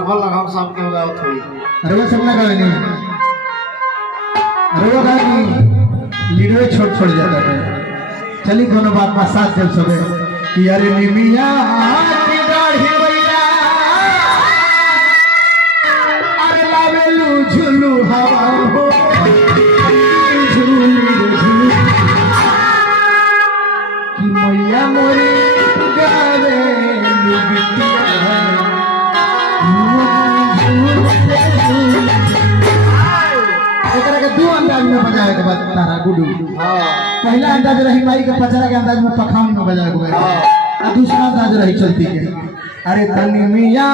लगभग सबके होगा थोड़ी अरे सब ना करेंगे अरे का लीडर छोड़ छोड़ जाता है। चली दोनों बात का साथ जब सबे कि अरे निमिया की दाढ़ी भैया अरे लावेलू झुलू हवा हो झुलू झुलू कि मैया मोरी गावे दो अंदाज में बजाए के बाद तारा गुडू पहला अंदाज रही माई के पचरा के अंदाज में पखाउन में बजाए के और दूसरा अंदाज रही चलती के अरे तनी मिया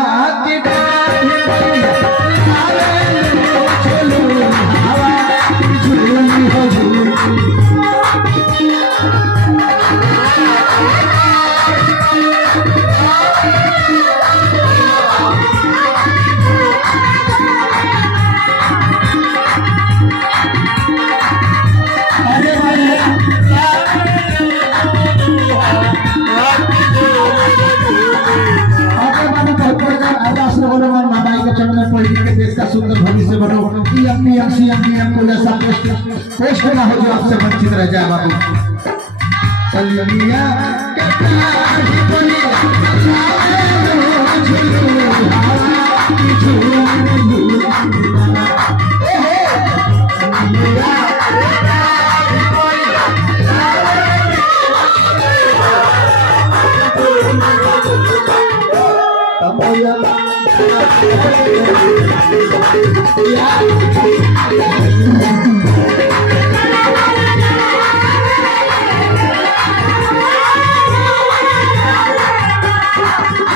के हवा झूली हो झूली देश का सुंदर भविष्य बनो पीएम को ऐसा पोस्ट ना हो जो आपसे वंचित रह जाए बाबू कलिया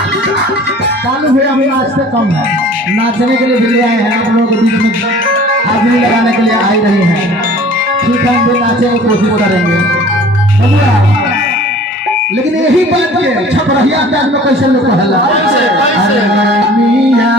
चालू हुए अभी नाचते कम है नाचने के लिए भी आए हैं आप लोगों के बीच में हाजिरी लगाने के लिए आई रही हैं ठीक है हम भी नाचने की कोशिश करेंगे लेकिन यही बात के छप रही अंदाज में कैसे लोग कहला अरे मिया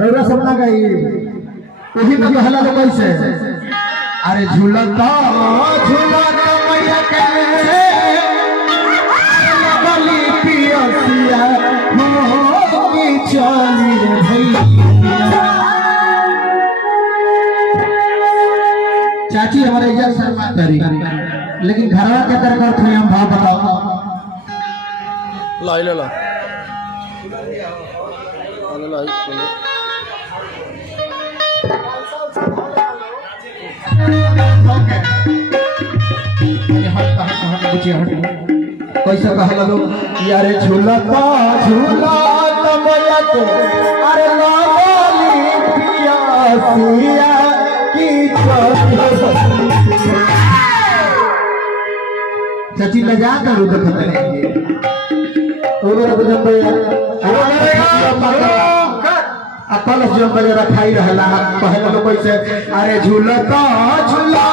रौरा सपना गई वही तो कहला तो कैसे अरे झूलता झूलता मैया के गली पियसिया हो की चली रे भैया चाची हमारे इज्जत सम्मान करी लेकिन घरवा के तरफ थे हम भाव बताओ लाई ले ला कैसे कहला लोग यारे झूलता झूलता मैया के अरे लाली पियसिया की चाची लगा कर उधर खतरे और जब अपल जब बजे रखाई रहला पहले तो कैसे अरे झूलता झूलता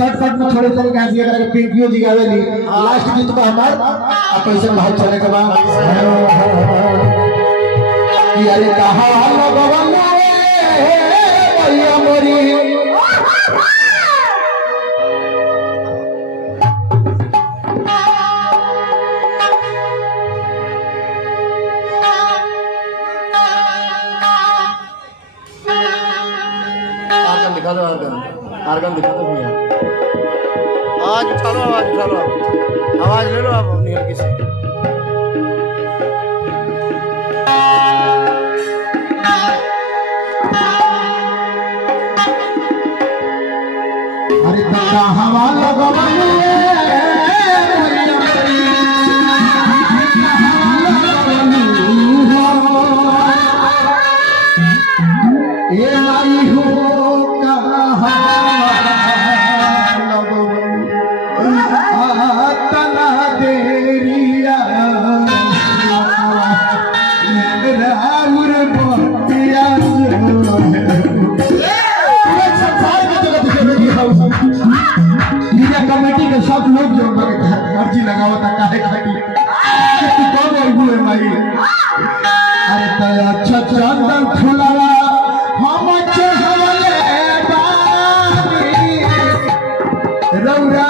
शॉर्टकट में थोड़े थोड़े कहां से करके पिंकियो जी गावेली लास्ट गीत बा हमार आ पैसे भाई चले के बा यारे कहा लगवन भैया मोरी दिखा दो आर्गन दिखा दो भैया आवाज उठा लो आवाज ले लो आप अपनी हल्की से अरे हवा लगवाने ये आई हो तना देरिया राउर बतिया कमेटी के सब लोग जो अर्जी लगावता काहे खाती तू कौन बोलबू है भाई अरे तो अच्छा चंदन फुलावा हम चहले बानी रौरा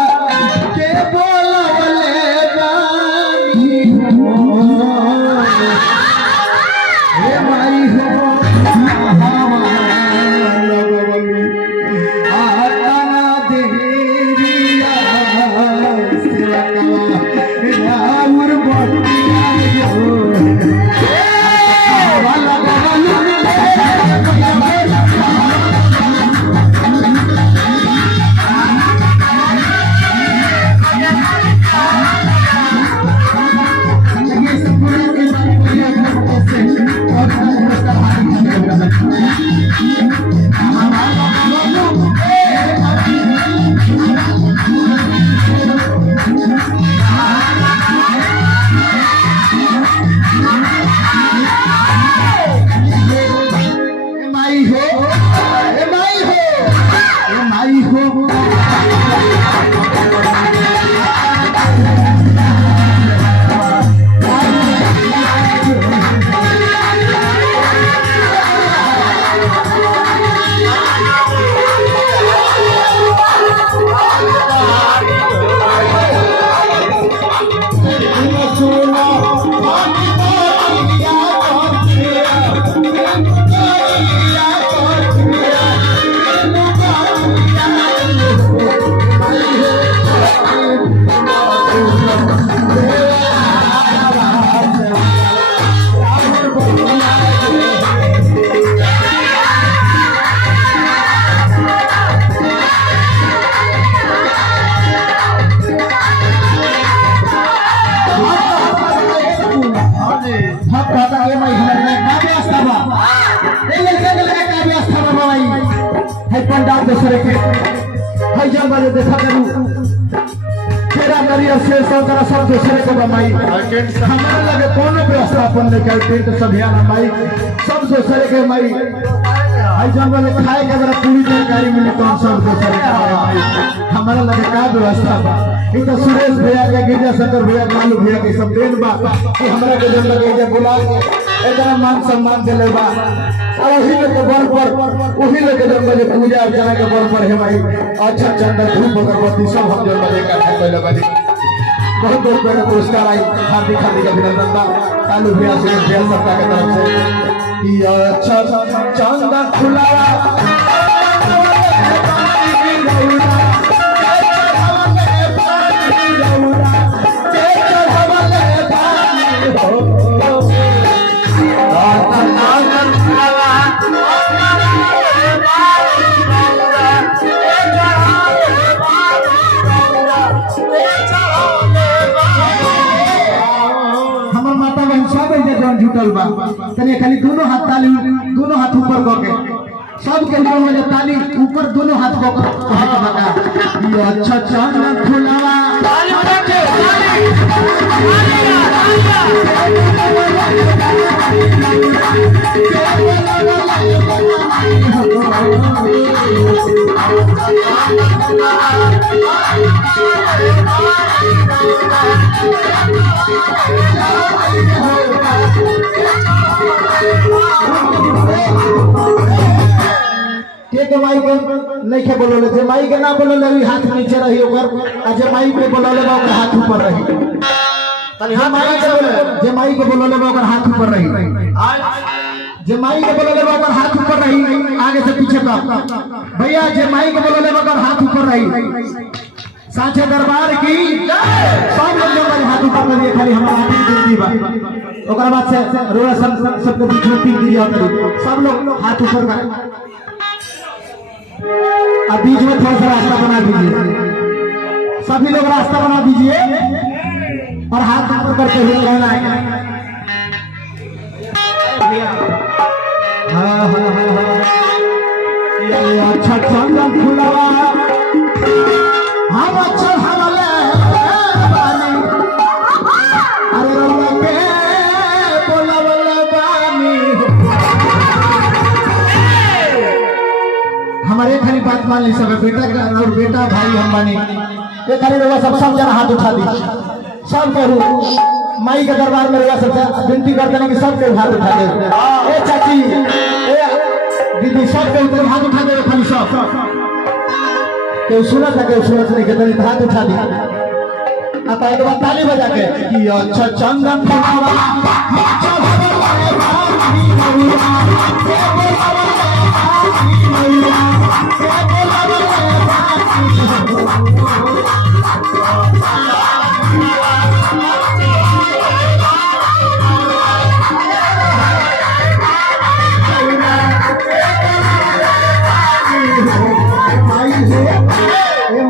के बोलवले बानी हे भाई हो पंडाल दूसरे के हई जंगल देखा करू तेरा नरिया से संतरा सब दूसरे के बमाई हमारे लगे कोनो व्यवस्थापन नहीं कर टेंट सब यहाँ माई सब दूसरे के माई हई जंगल खाए के अगर पूरी जानकारी मिली तो सब दूसरे के माई हमारा लगे का व्यवस्था बा इ तो सुरेश भैया के गिरजा शंकर भैया लालू भैया के सब देन बा कि हमरा के जन लगे जे बुला के इतना मान सम्मान देले बा और वही लोग के बल पर वही लोग के जन बजे पूजा अर्चना के बल पर है भाई अच्छा चंदन धूप अगरबत्ती सब हम जन बजे इकट्ठा कइले बानी बहुत बहुत बड़ा पुरस्कार आई हार्दिक हार्दिक अभिनंदन बा लालू भैया सुरेश भैया सबका के तरफ से कि अच्छा चंदन खुलावा जुटल बा तने खाली दोनों हाथ ताली दोनों हाथ ऊपर करके सब के नाम में ताली ऊपर दोनों हाथ पकड़ ये अच्छा चंदन फुलावा के माई के नहीं के बोलोले जे माई के ना बोलोले अभी हाथ नीचे रही ओकर आ जे माई के बोलोले बा ओकर हाथ ऊपर रही तनी हाथ माई के जे माई के बोलोले बा ओकर हाथ ऊपर रही जे माई के बोलोले बा ओकर हाथ ऊपर रही आगे से पीछे तक भैया जे माई के बोलोले बा ओकर हाथ ऊपर रही सांचे दरबार की सब लोग जो हाथ ऊपर कर दिए खाली हमारा हाथ गिनती बा ओकर बाद से रोड़ा सब के बीच में तीन दिया सब लोग हाथ ऊपर कर अब बीच में थोड़ा सा रास्ता बना दीजिए सभी लोग रास्ता बना दीजिए और हाथ ऊपर करते हुए कहना है अच्छा चंदन फुलावा हम अच्छा हवाले अरे रउआ के बोलावले बानी हमारे खाली बात मान ली सब बेटा का और बेटा भाई हम बानी ये खाली रउआ सब जना हाथ उठा दी सब करू माई के दरबार में रउआ सब विनती करते हैं कि सब के हाथ उठा दे ए चाची ए दीदी सब के ऊपर हाथ उठा दे खाली सब केहू सुनत है केहू सुनत नहीं के हाथ उठा दी आता एक बार ताली बजा के कि अच्छा चंदन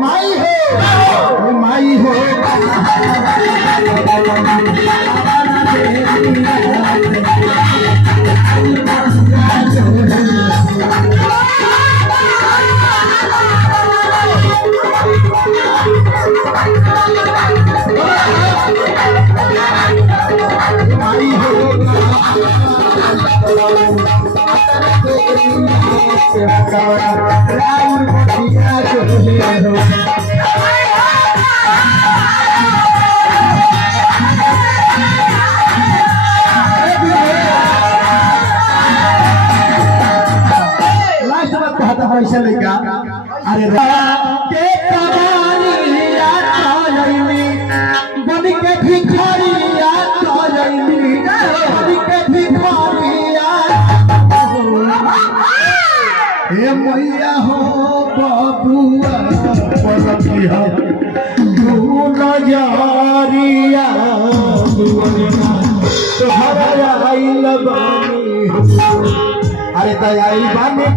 माई हो लास्ट बात कहता पैसा लेगा अरे के कमानिया चलैनी बन के भिखारिया चलैनी बन के भिखारिया हे मैया हो बबुआ पलकिया तू नजरिया तोहरा आइल बानी अरे दयाई बानी